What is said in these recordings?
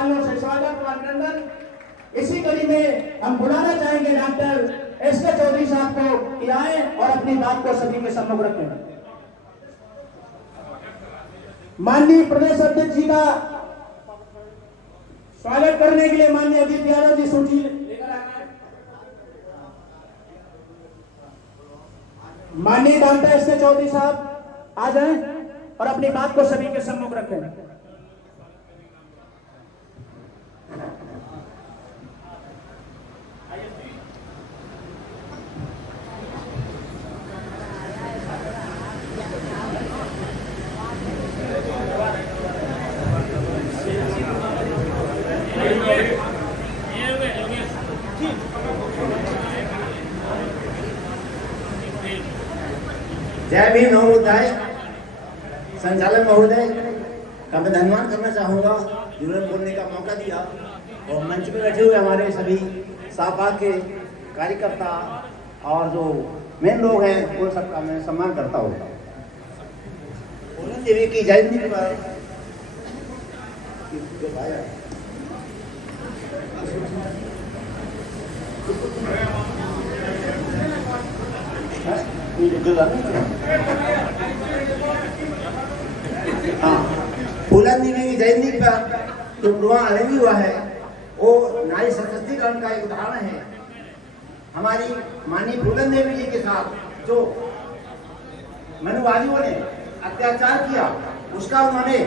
तालियों से स्वागत व अभिनंदन। इसी कड़ी में हम बुलाना चाहेंगे डॉक्टर एसके चौधरी साहब को कि आए और अपनी बात को सभी के सम्मुख रखें। माननीय प्रदेश अध्यक्ष जी का स्वागत करने के लिए माननीय अजीत यादव जी सूची लेकर आ गए। माननीय डॉक्टर एसके चौधरी साहब आ जाएं और अपनी बात को सभी के सम्मुख रखें। जय भीम महोदय, संचालक महोदय का मैं धन्यवाद करना चाहूँगा जिन्होंने बोलने का मौका दिया और मंच में बैठे हुए हमारे सभी सपा के कार्यकर्ता और जो मेन लोग हैं उन सबका मैं सम्मान करता हूँ। पूनम देवी की जयंती पर फूलन देवी की जयंती पर जो प्रोग्राम आरंभ हुआ है वो नारी सशक्तिकरण का एक उदाहरण है। हमारी माननीय फूलन देवी जी के साथ जो मनुवादियों ने अत्याचार किया उसका उन्होंने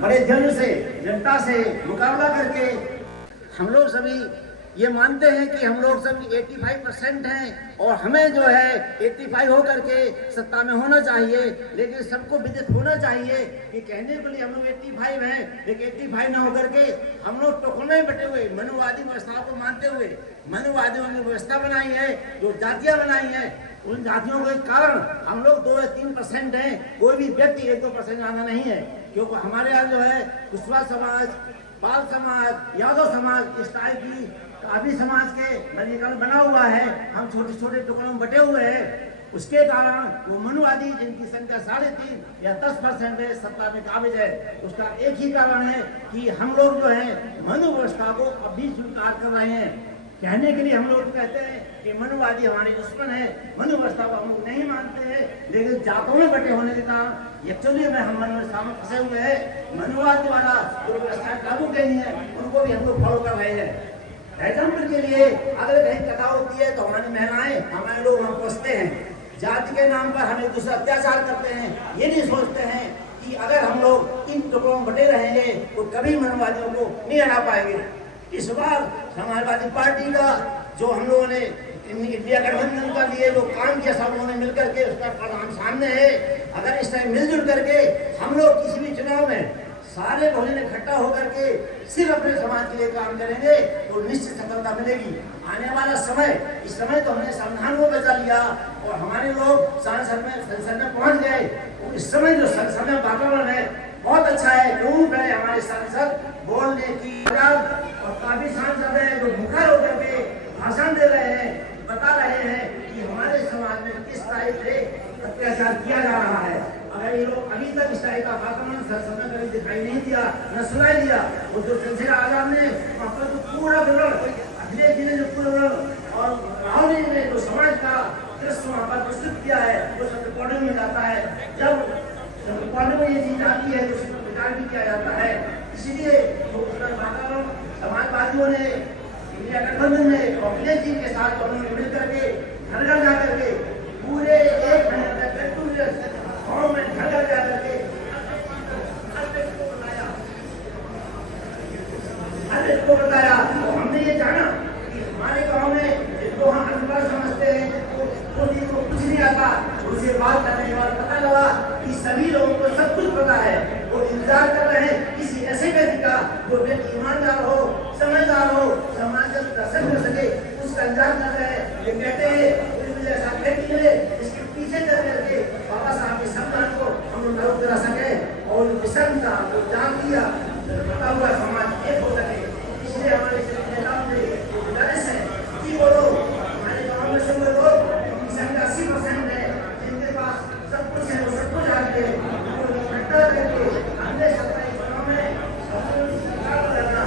बड़े धैर्य से जनता से मुकाबला करके हम लोग सभी ये मानते हैं कि हम लोग सब 85% हैं और हमें जो है 85 होकर के सत्ता में होना चाहिए, लेकिन सबको विदित होना चाहिए कि कहने के लिए हम लोग 85 हैं, लेकिन 85 ना होकर के हम लोग टोकन में बटे हुए मनुवादी व्यवस्था को मानते हुए मनुवादियों ने व्यवस्था बनाई है, जो जातियां बनाई हैं, उन जातियों के कारण हम लोग 2 या 3% हैं। कोई भी व्यक्ति 1-2% आना नहीं है, क्योंकि हमारे यहाँ जो है कुशवाहा समाज, पाल समाज, यादव समाज, इस टाइप की काफी समाज के वर्गीकरण बना हुआ है। हम छोटे छोटे टुकड़ों में बटे हुए हैं, उसके कारण वो मनुवादी जिनकी संख्या 3.5 या 10% है सत्ता में काबिज है, उसका एक ही कारण है कि हम लोग जो है मनु व्यवस्था को अभी स्वीकार कर रहे हैं। कहने के लिए हम लोग कहते हैं कि मनुवादी हमारे दुश्मन है, मनु व्यवस्था को हम लोग नहीं मानते हैं, लेकिन जातों में बटे होने के कारण एक्चुअली में हम मनु व्यवस्था में फंसे हुए हैं। मनुवाद द्वारा जो व्यवस्था लागू गई है उनको भी हम लोग फॉलो कर रहे हैं। एग्जाम्पल के लिए अगर कहीं कथा होती है तो हमारी महिलाएं, हमारे लोग वहाँ पहुँचते हैं, जाति के नाम पर हमें दूसरा अत्याचार करते हैं। ये नहीं सोचते हैं कि अगर हम लोग इन टुकड़ों में बटे रहेंगे तो कभी मनुवादियों को नहीं हरा पाएंगे। इस बार समाजवादी पार्टी का जो हम लोगों ने इंडिया गठबंधन का लिए जो काम किया सब लोगों ने मिलकर के उसका परिणाम सामने है। अगर इस टाइम मिलजुल करके हम लोग किसी भी चुनाव में सारे बहुजन इकट्ठा होकर के सिर्फ अपने समाज के लिए काम करेंगे तो निश्चित सफलता मिलेगी। आने वाला समय, इस समय तो हमने संविधान को बचा लिया और हमारे लोग संसद में पहुंच गए। इस समय जो संसद में वातावरण है बहुत अच्छा है, क्यों पहले हमारे सांसद बोलने की और काफी सांसद है जो मुखर होकर के भाषण दे रहे हैं, बता रहे हैं कि हमारे समाज में किस टाइप से अत्याचार किया जा रहा है। अगर ये लोग अभी तक इस टाइप का वातावरण संसद में कभी दिखाई नहीं दिया, न सुनाई दिया, और जो चंद्रशेखर आजाद ने पूरा विवरण, अखिलेश जी ने जो पूरा विवरण और राहुल जी ने जो समाज का दृश्य वहाँ पर प्रस्तुत किया है वो सब रिकॉर्डिंग में जाता है। जब रिकॉर्डिंग में ये चीज आती है तो उसको विचार भी किया जाता है। इसीलिए वातावरण समाजवादियों ने, इंडिया गठबंधन ने अखिलेश जी के साथ मिलकर के घर घर जाकर के पूरे 1 महीने तक गाँव में घर घर जाकर के हर एक को बताया। तो हमने ये जाना कि हमारे गांव में जिनको हम अनपढ़ समझते हैं, जिनको कुछ नहीं आता, उनसे बात करने के बाद पता लगा कि सभी लोगों को सब कुछ पता है। वो इंतजार कर रहे हैं किसी ऐसे व्यक्ति का जो व्यक्ति ईमानदार हो, समझदार हो, समाज का दर्शन कर सके, उसका इंतजार कर रहे हैं। ये कहते हैं ऐसा व्यक्ति मिले इसके पीछे चल करके बाबा साहब के संविधान को हम लोग लागू करा सके और विषमता को जान दिया बता हुआ समाज एक हो सके। इसलिए हमारे नेताओं ने गुजारिश है कि वो लोग हमारे गाँव में से वो लोग जिनकी संख्या 80% है, जिनके पास सब कुछ है, वो सब कुछ आगे इकट्ठा करके हमने 27 गाँव में सरकार करना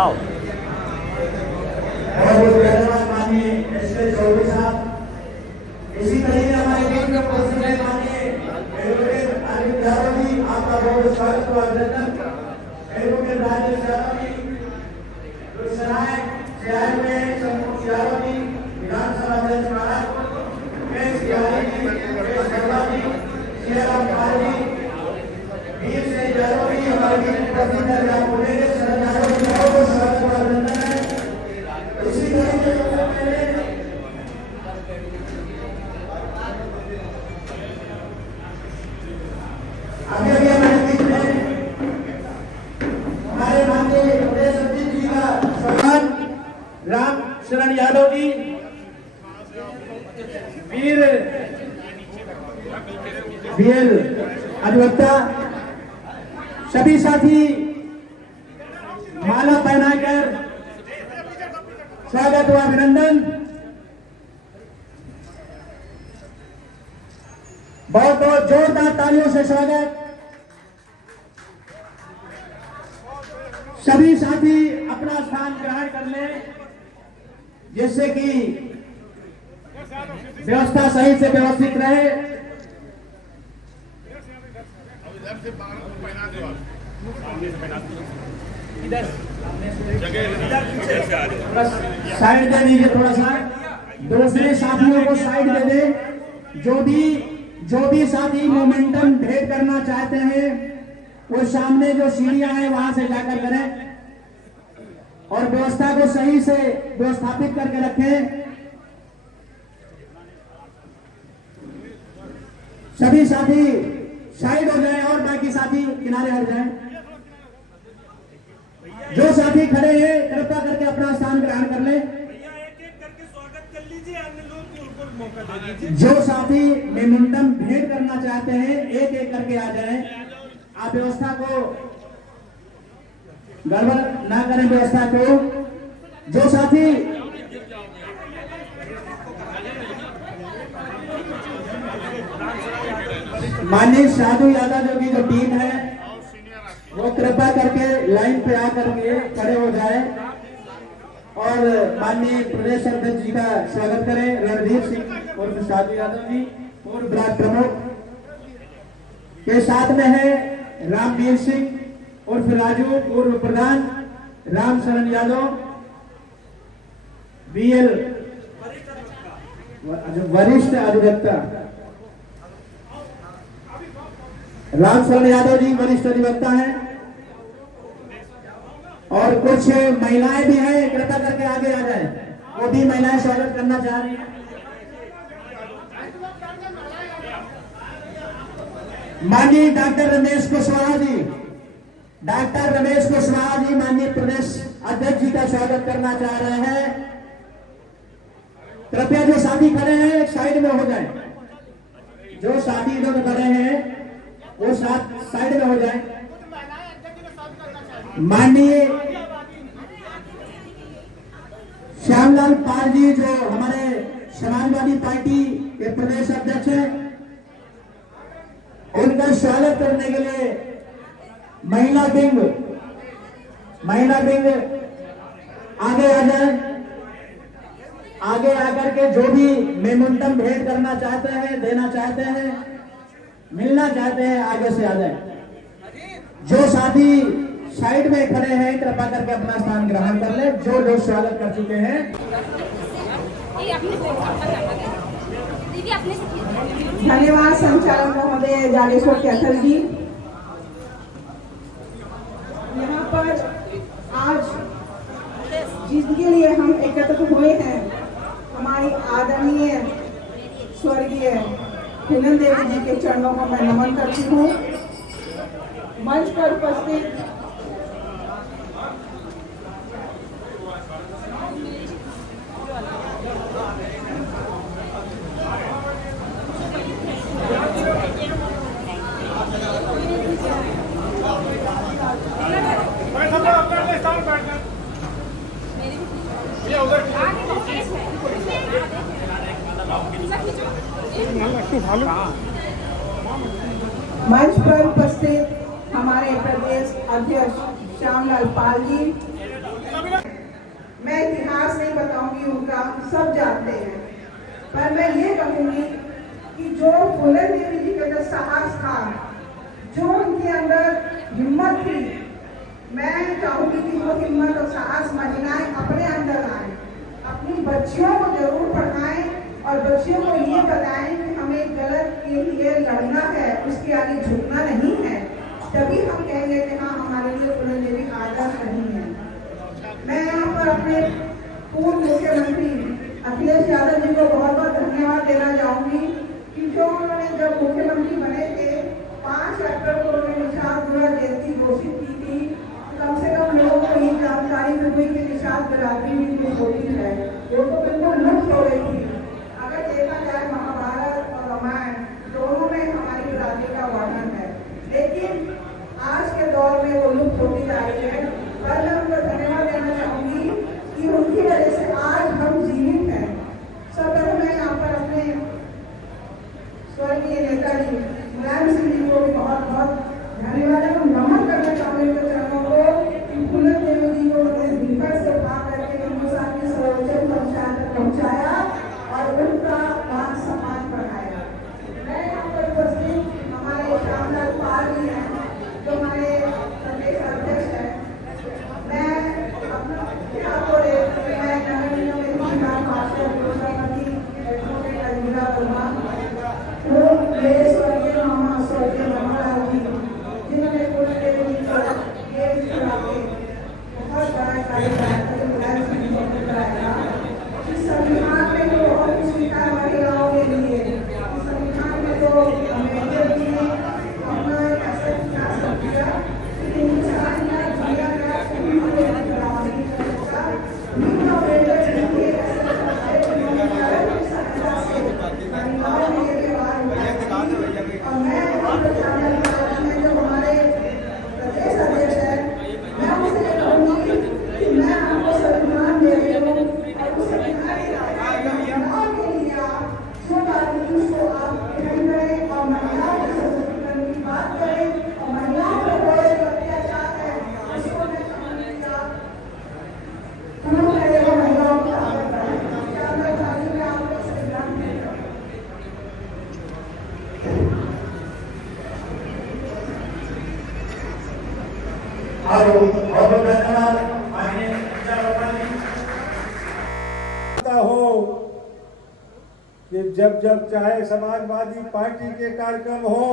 जाओ। बहुत बहुत धन्यवाद माननीय एसके चौधरी साहब। इसी तरीके हमारे बीच में उपस्थित है माननीय एडवोकेट अरविंद यादव जी, आपका बहुत बहुत स्वागत और अभिनंदन। एडवोकेट राजेश यादव जी, सराय से आए हुए हैं, संतोष यादव जी, विधानसभा अध्यक्ष महाराज, एस तिवारी जी, एस शर्मा जी, श्रीराम पाल जी, वीर से यादव जी हमारे बीच में उपस्थित है, राम बोले शरण यादव जी, बहुत बहुत स्वागत और अभिनंदन है। इसी तरीके से अभी अभी हमारे बीच में हमारे माननीय प्रदेश अध्यक्ष जी का सम्मान राम शरण यादव जी, वीर बीएल अधिवक्ता, सभी साथी माला पहनाकर स्वागत व अभिनंदन। बहुत बहुत जोरदार तालियों से स्वागत। सभी साथी अपना स्थान ग्रहण कर लें, जिससे कि व्यवस्था सही से व्यवस्थित रहे। साइड दे दीजिए थोड़ा सा, दूसरे साथियों को साइड दे दे। जो भी साथी मोमेंटम भेद करना चाहते हैं वो सामने जो सीढ़ियां हैं वहां से जाकर करें और व्यवस्था को सही से व्यवस्थापित करके रखें। सभी साथी साइड हो जाएं और बाकी साथी किनारे हट जाएं। जो साथी खड़े हैं कृपया करके अपना स्थान ग्रहण कर लें। एक-एक करके स्वागत कर लीजिए, अन्य लोग को उनको मौका दे दीजिए। जो साथी मोमेंटम भेंट करना चाहते हैं एक एक करके आ जाएं। आप व्यवस्था को गड़बड़ ना करें, व्यवस्था को। जो साथी माननीय साधु यादव की जो टीम है वो कृपया करके लाइन पे आकर के खड़े हो जाए और माननीय प्रदेश अध्यक्ष जी का स्वागत करें। रणधीर सिंह और साधु यादव जी पूर्व ब्लॉक प्रमुख के साथ में है रामवीर सिंह उर्फ राजू पूर्व प्रधान, राम शरण यादव बीएल वरिष्ठ अधिवक्ता, राम शरण यादव जी वरिष्ठ अधिवक्ता हैं और कुछ महिलाएं भी हैं, कृपया करके आगे आ जाएं। वो भी महिलाएं स्वागत करना चाह रही हैं। माननीय डॉक्टर रमेश कुशवाहा जी, डॉक्टर रमेश कुशवाहा जी माननीय प्रदेश अध्यक्ष जी का स्वागत करना चाह रहे हैं। कृपया जो साथी खड़े हैं एक साइड में हो जाएं। जो साथी इधर खड़े हैं वो साइड में हो जाएं। माननीय श्यामलाल पाल जी जो हमारे समाजवादी पार्टी के प्रदेश अध्यक्ष हैं, उनका स्वागत करने के लिए महिला विंग आगे आ जाए। आगे आकर के जो भी मोमेंटम भेंट करना चाहते हैं, देना चाहते हैं, मिलना चाहते हैं, आगे से आ जाए। जो साथी साइड में खड़े हैं कृपया करके अपना स्थान ग्रहण कर ले। जो लोग स्वागत कर चुके हैं धन्यवाद संचालक महोदय जालेश्वर कैथल जी। यहाँ पर आज जिसके लिए हम एकत्र हुए हैं, हमारी आदरणीय स्वर्गीय पूनम देवी जी के चरणों को मैं नमन करती हूँ। मंच पर उपस्थित मंच पर उपस्थित हमारे प्रदेश अध्यक्ष श्यामलाल पाल जी, मैं इतिहास नहीं बताऊंगी उनका, सब जानते हैं। पर मैं ये कहूंगी कि जो फूलन देवी जी के अंदर साहस था, जो उनके अंदर हिम्मत थी, मैं चाहूंगी कि वो हिम्मत और साहस महिलाएं अपने अंदर आए, अपनी बच्चियों को जरूर पढ़ाएं और बच्चियों को ये बताएं कि हमें गलत के लिए लड़ना है, उसके आगे झुकना नहीं है। तभी हम कहेंगे कि हाँ, हमारे लिए फूलन देवी आदर्श नहीं है। मैं यहाँ पर अपने पूर्व मुख्यमंत्री अखिलेश यादव जी को बहुत बहुत धन्यवाद देना चाहूंगी कि जो उन्होंने जब मुख्यमंत्री बने थे 5 अप्रैल को उन्होंने निषाद दुर्गा जयंती घोषित की थी। कम से कम लोगों को ये जानकारी मिल गई कि निषाद बिरादरी भी कुछ होती है, वो तो बिल्कुल लुप्त हो गई थी। अगर देखा जाए महाभारत और रामायण दोनों में हमारी बिरादरी का वर्णन है, लेकिन आज के दौर में वो लुप्त होती जा रही है। पर मैं उनको धन्यवाद देना चाहूंगी कि उनकी वजह से आज हम जीवित हैं। सबसे मैं यहाँ पर अपने स्वर्गीय नेताजी मुलायम सिंह जी को भी बहुत बहुत धन्यवाद नमन करना चाहूंगी उनके चरणों को कि फूलन देवी जी को उन्होंने दीपक से उठा करके हिंदुस्तान की सर्वोच्च पंचायत तक पहुँचाया और उनका मान सम्मान बढ़ाया। मैं यहाँ पर उपस्थित हमारे श्यामलाल पाल जी हैं, जो हमारे प्रदेश अध्यक्ष हैं। मैं अपना ठाकुर मैं नगर निगम में पार्षद श्रीमती एडवोकेट अलविदा वर्मा, वो मेरे स्वर्गीय मामा स्वर्गीय रमालाल जी, जिन्होंने फूलन देवी जी को ये बहुत बड़ा कार्य कराया कि संविधान में जो और कुछ लिखा है महिलाओं के लिए, संविधान में जो अम्बेडकर जी ने अपना ऐसा विकास किया कि हिंदुस्तान का दुनिया का सभी को बढ़ावा नहीं कर सकता। अम्बेडकर जी के ऐसे सहायता से महिलाओं के लिए बात उठाई। और मैं जो हमारे प्रदेश अध्यक्ष है, मैं उनसे ये कहूँगी कि मैं आपको संविधान दे रही हूँ और उस संविधान के लिए आप जो बात उसको आप ग्रहण करें और महिलाओं के सशक्तिकरण की बात करें और महिलाओं पर कोई जो अत्याचार है उसको मैं कहूँगी कि आप खत्म करिएगा, महिलाओं की आदत है। क्या मैं चाहती हूँ आपको संविधान देगा। हो कि जब जब चाहे समाजवादी पार्टी के कार्यक्रम हो,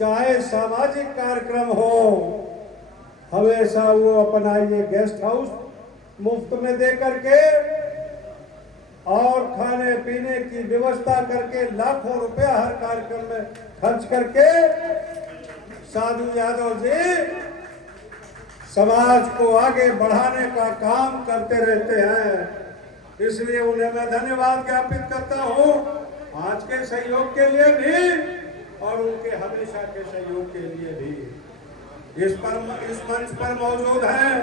चाहे सामाजिक कार्यक्रम हो, हमेशा वो अपना ये गेस्ट हाउस मुफ्त में दे करके और खाने पीने की व्यवस्था करके लाखों रुपया हर कार्यक्रम में खर्च करके साधु यादव जी समाज को आगे बढ़ाने का काम करते रहते हैं। इसलिए उन्हें मैं धन्यवाद ज्ञापित करता हूं, आज के सहयोग के लिए भी और उनके हमेशा के सहयोग के लिए भी। इस मंच पर मौजूद हैं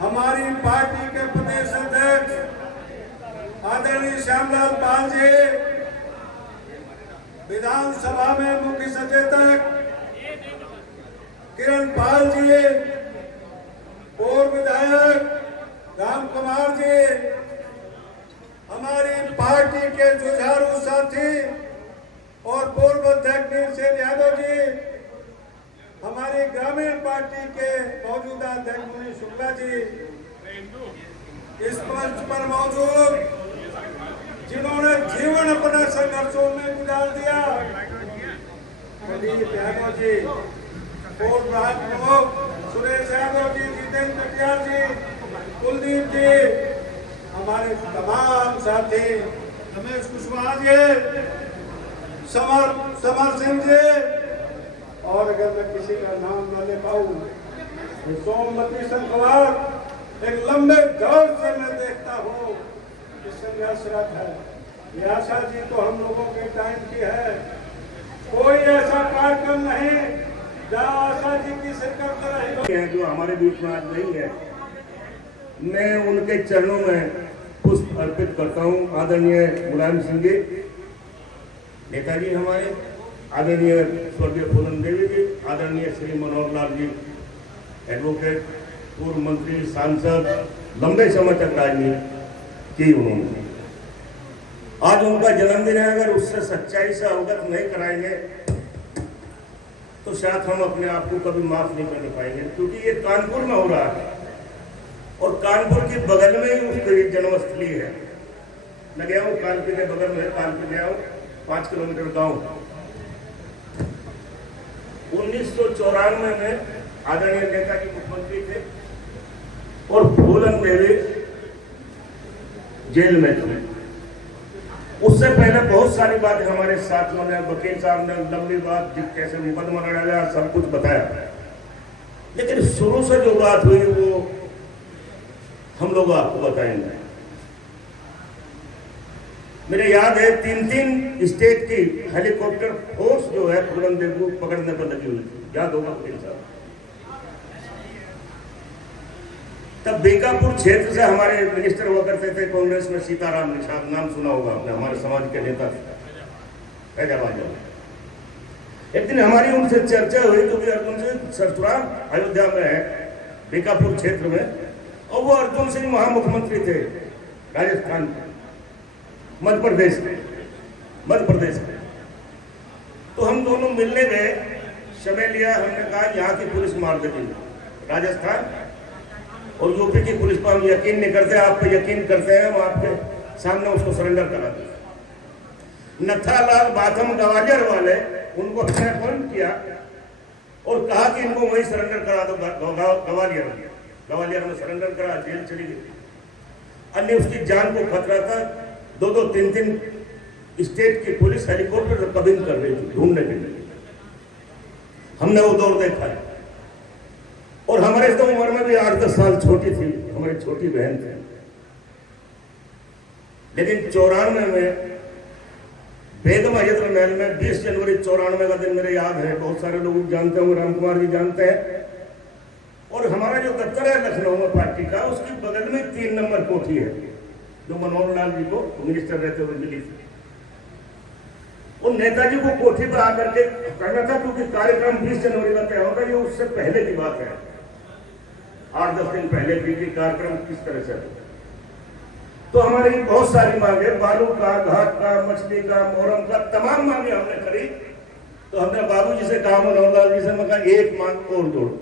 हमारी पार्टी के प्रदेश अध्यक्ष आदरणीय श्यामलाल पाल जी, विधानसभा में मुख्य सचेतक किरण पाल जी, पूर्व विधायक राम कुमार जी, हमारी पार्टी के जुझारू साथी और पूर्व अध्यक्ष नीलसेन यादव जी, हमारी ग्रामीण पार्टी के मौजूदा अध्यक्ष मुनीश शुक्ला जी, इस मंच पर मौजूद जिन्होंने जीवन अपने संघर्षों में गुजार दिया, प्रदीप यादव जी, पूर्व प्रमुख सुरेश यादव जी, जितेंद्र कटियार जी, कुलदीप जी, हमारे तमाम साथी रमेश कुशवाहा जी, समर सिंह जी, और अगर मैं किसी का नाम न ले पाऊं तो सोमवती संघवार एक लंबे दौर से मैं देखता हूँ कि संघर्षरत है। ये आशा जी तो हम लोगों के टाइम की है, कोई ऐसा कार्यक्रम नहीं जहाँ आशा जी की शिरकत रही जो हमारे बीच में आज नहीं है। मैं उनके चरणों में पुष्प अर्पित करता हूँ। आदरणीय मुलायम सिंह जी नेताजी, हमारे आदरणीय स्वर्गीय फूलन देवी जी, आदरणीय श्री मनोहर लाल जी एडवोकेट, पूर्व मंत्री, सांसद, लंबे समय तक राजनीति की उन्होंने। आज उनका जन्मदिन है, अगर उससे सच्चाई से अवगत नहीं कराएंगे तो शायद हम अपने आप को कभी माफ नहीं कर पाएंगे, क्योंकि ये कानपुर में हो रहा है और कानपुर के बगल में ही उसकी जन्मस्थली है। मैं गया हूँ, कानपुर के बगल में कानपुर गया हूँ, 5 किलोमीटर गाँव। 1994 में आदरणीय नेताजी मुख्यमंत्री थे और फूलन देवी जेल में थे। उससे पहले बहुत सारी बातें हमारे साथियों ने, वकील साहब ने लंबी बात, कैसे मुकदमा लड़ा गया, सब कुछ बताया। लेकिन शुरू से जो बात हुई वो हम लोग आपको बताएंगे। मेरे याद है 3 स्टेट की हेलीकॉप्टर फोर्स जो है फूलन देवी को पकड़ने पर लगी हुई थी, याद होगा वकील साहब। तब बीकापुर क्षेत्र से हमारे मिनिस्टर हुआ करते थे कांग्रेस में, सीताराम निषाद, नाम सुना होगा आपने, हमारे समाज के नेता फैजाबाद। एक दिन हमारी उनसे चर्चा हुई, क्योंकि अर्जुन सिंह ससुराल अयोध्या में है, बीकापुर क्षेत्र में, और वो अर्जुन सिंह वहां मुख्यमंत्री थे राजस्थान, मध्य प्रदेश में। तो हम दोनों मिलने गए, समय लिया, हमने कहा यहाँ की पुलिस मार देगी, राजस्थान और यूपी की पुलिस पर हम यकीन नहीं करते, आप पे यकीन करते हैं, हम आपके सामने उसको सरेंडर करा दें। नथालाल बाथम ग्वालियर वाले, उनको हमने फोन किया और कहा कि इनको वहीं सरेंडर करा दो, ग्वालियर में सरेंडर करा, जेल चली गई। अन्य उसकी जान को खतरा था। 2-2, 3-3 स्टेट की पुलिस हेलीकॉप्टर कबिंग कर रही थी ढूंढने के लिए। हमने वो दौर देखा है और हमारे तो उम्र में भी 8-10 साल छोटी थी, हमारी छोटी बहन थी। लेकिन 94 में बेगम हजरत महल में 20 जनवरी 94 का दिन मेरे याद है, बहुत सारे लोग जानते होंगे, राम कुमार जी जानते हैं। और हमारा जो दफ्तर है लखनऊ में पार्टी का, उसकी बगल में 3 नंबर कोठी है, जो मनोहर लाल जी को मिनिस्टर रहते हुए मिली थी। उन नेताजी को कोठी पर आकर के करना था, क्योंकि कार्यक्रम 20 जनवरी का तय होगा। ये उससे पहले की बात है, 8-10 दिन पहले की कार्यक्रम किस तरह से। तो हमारी बहुत सारी मांगे, बालू का, घाट का, मछली का, मोहरम का, तमाम मांगे हमने करी। तो हमने बाबूजी से कहा, मनोहर लाल जी से, मैं कहा एक मांग और जोड़।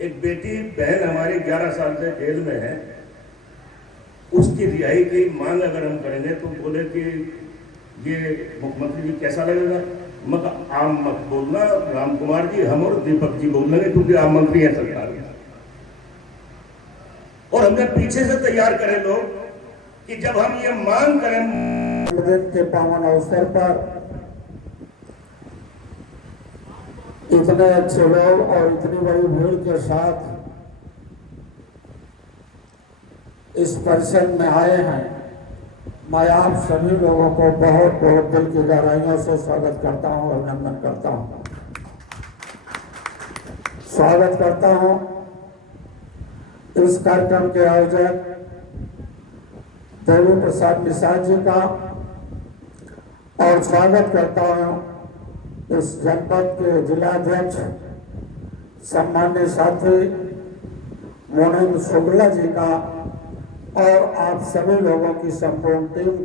एक बेटी बहन हमारी 11 साल से जेल में है, उसकी रिहाई की मांग अगर हम करेंगे तो बोले कि ये मुख्यमंत्री जी कैसा लगेगा। मगर आम मत बोलना, राम कुमार जी, हम और दीपक जी बोल लेंगे, क्योंकि आम मंत्री है सरकार में। और हमने पीछे से तैयार करे लोग कि जब हम ये मांग करें के पावन अवसर पर इतने अच्छे लोग और इतनी बड़ी भीड़ के साथ इस परिसर में आए हैं, मैं आप सभी लोगों को बहुत बहुत दिल की गहराइयों से स्वागत करता हूं, अभिनंदन करता हूं, स्वागत करता हूं इस कार्यक्रम के आयोजक देवी प्रसाद निषाद जी का, और स्वागत करता हूं इस जनपद के जिलाध्यक्ष सम्मान्य साथी मोहन शुक्ला जी का, और आप सभी लोगों की संपूर्ण टीम